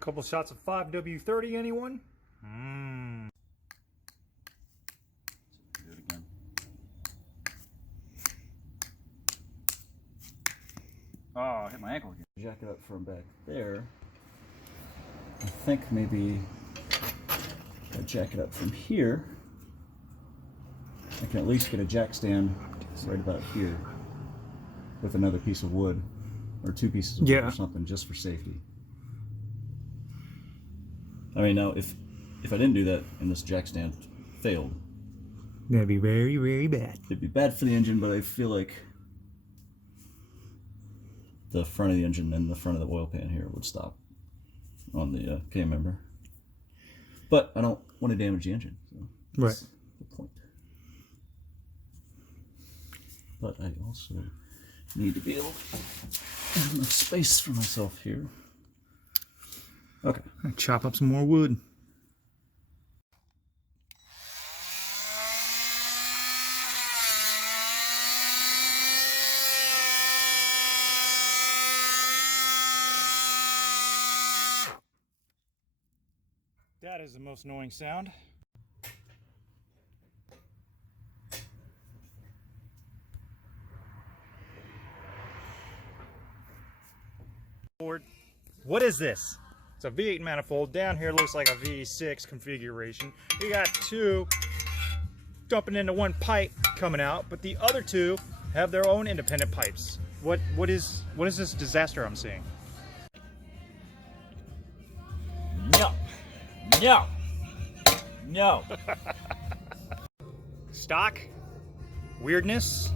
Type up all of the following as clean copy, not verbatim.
Couple shots of 5W30, anyone? Do it again. Oh, I hit my ankle again. Jack it up from back there. I think maybe I jack it up from here. I can at least get a jack stand right about here with another piece of wood or two pieces of wood or something, just for safety. I mean, now if I didn't do that and this jack stand failed, that'd be very, very bad. It'd be bad for the engine, but I feel like the front of the engine and the front of the oil pan here would stop on the cam member. But I don't want to damage the engine. So that's the point. But I also need to be able to have enough space for myself here. Okay. Chop up some more wood. That is the most annoying sound. What is this? It's a V8 manifold. Down here looks like a V6 configuration. We got two dumping into one pipe coming out, but the other two have their own independent pipes. What is this disaster I'm seeing? No. No. No. Stock weirdness.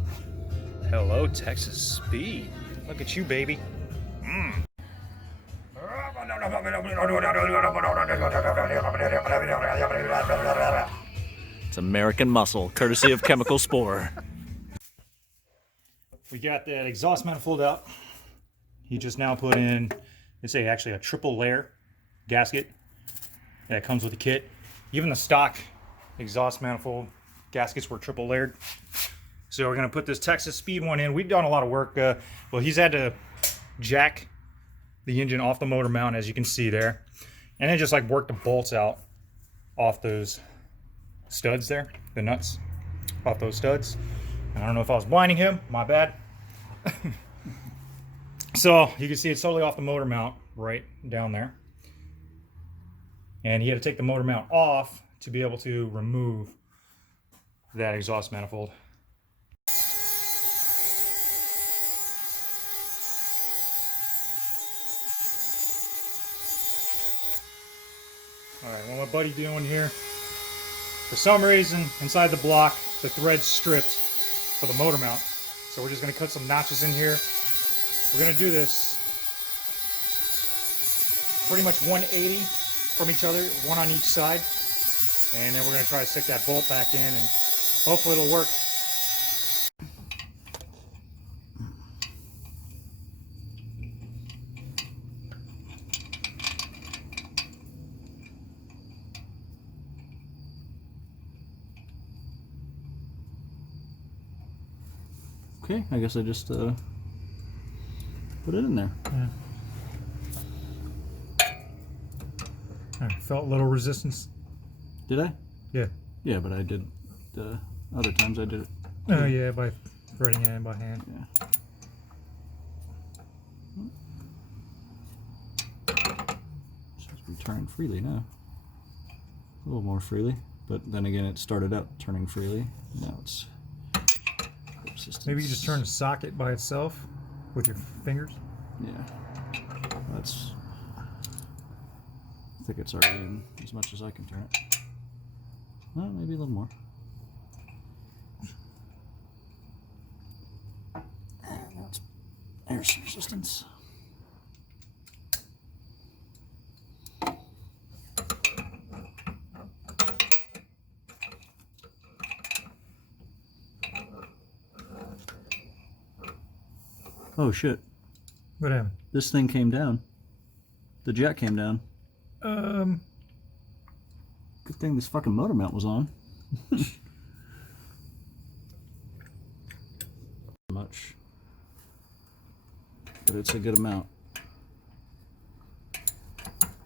Hello, Texas Speed. Look at you, baby. It's American muscle, courtesy of Chemical Spore. We got that exhaust manifold out. He just now put in, it's actually a triple layer gasket that comes with the kit. Even the stock exhaust manifold gaskets were triple layered. So we're gonna put this Texas Speed one in. We've done a lot of work. Well, he's had to jack the engine off the motor mount, as you can see there, and then just like work the bolts out off those studs there, the nuts off those studs. I don't know if I was blinding him, my bad. So you can see it's totally off the motor mount right down there, and he had to take the motor mount off to be able to remove that exhaust manifold. Alright, what my buddy doing here, for some reason inside the block the thread's stripped for the motor mount, so we're just going to cut some notches in here. We're going to do this pretty much 180 from each other, one on each side, and then we're going to try to stick that bolt back in and hopefully it'll work. Okay, I guess I just put it in there. Yeah. I felt a little resistance. Did I? Yeah. Yeah, but I did other times I did it. Oh yeah, by threading it in by hand. Yeah. Seems to be turning freely now. A little more freely, but then again it started out turning freely. Now it's resistance. Maybe you just turn the socket by itself with your fingers. Yeah. That's. I think it's already in as much as I can turn it. Well, maybe a little more. And now it's there's some resistance. Oh shit. What happened? This thing came down. The jack came down. Good thing this fucking motor mount was on. Much. But it's a good amount.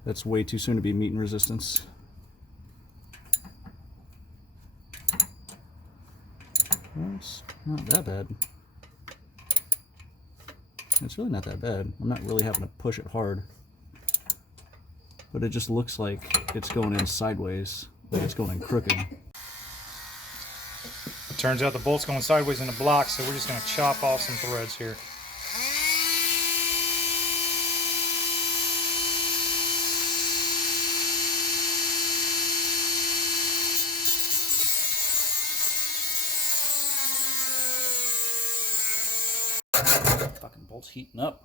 That's way too soon to be meeting resistance. Well, it's not that bad. It's really not that bad. I'm not really having to push it hard. But it just looks like it's going in sideways, like it's going in crooked. Turns out the bolt's going sideways in the block, so we're just going to chop off some threads here. Fucking bolt's heating up.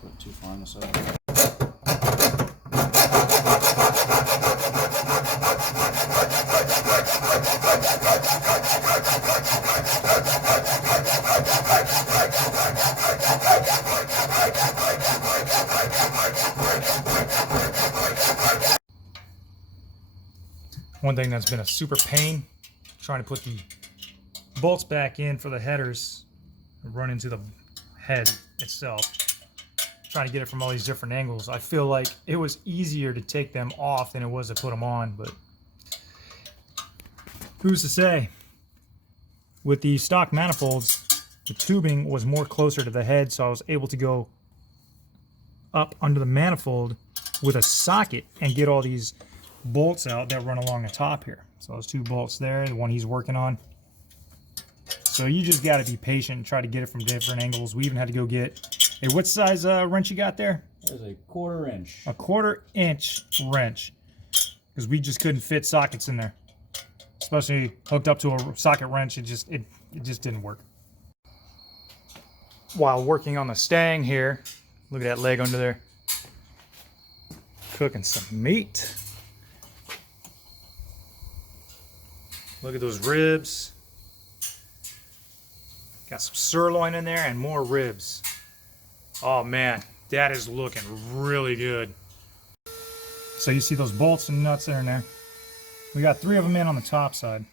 Put too far on the side. One thing that's been a super pain, trying to put the bolts back in for the headers, run into the head itself, trying to get it from all these different angles. I feel like it was easier to take them off than it was to put them on, but who's to say? With the stock manifolds, the tubing was more closer to the head, so I was able to go up under the manifold with a socket and get all these bolts out that run along the top here. So those two bolts there, the one he's working on. So you just got to be patient and try to get it from different angles. We even had to go get a, what size wrench you got there? That was a 1/4 inch. A 1/4 inch wrench, because we just couldn't fit sockets in there, especially hooked up to a socket wrench. It just didn't work. While working on the Mustang here, look at that leg under there, cooking some meat. Look at those ribs. Got some sirloin in there and more ribs. Oh man, that is looking really good. So you see those bolts and nuts that are in there. We got 3 of them in on the top side.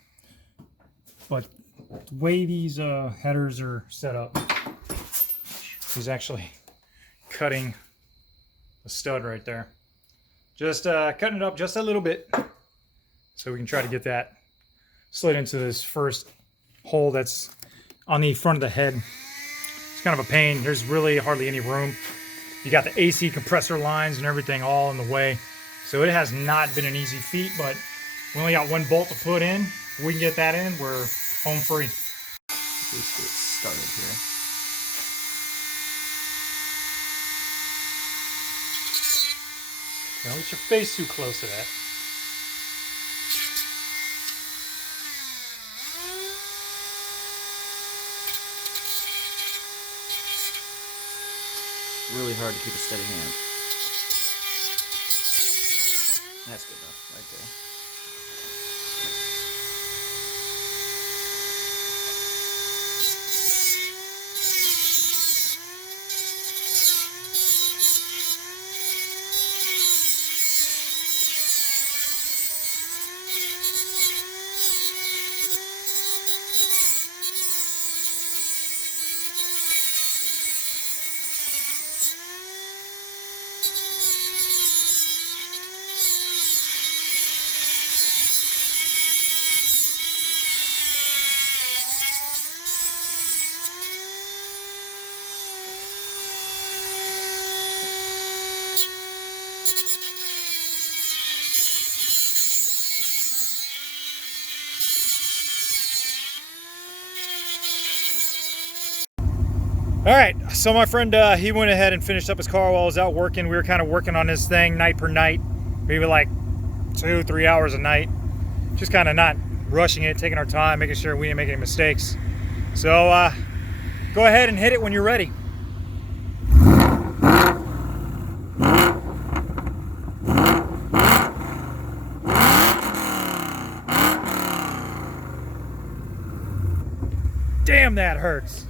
But the way these headers are set up is actually cutting the stud right there. Just cutting it up just a little bit so we can try to get that slid into this first hole that's on the front of the head. It's kind of a pain. There's really hardly any room. You got the AC compressor lines and everything all in the way. So it has not been an easy feat, but we only got 1 bolt to put in. If we can get that in, we're home free. Let's get started here. Don't get your face too close to that. Really hard to keep a steady hand. That's good enough, right there. All right, so my friend, he went ahead and finished up his car while I was out working. We were kind of working on this thing night per night, maybe like 2-3 hours a night. Just kind of not rushing it, taking our time, making sure we didn't make any mistakes. So go ahead and hit it when you're ready. Damn, that hurts.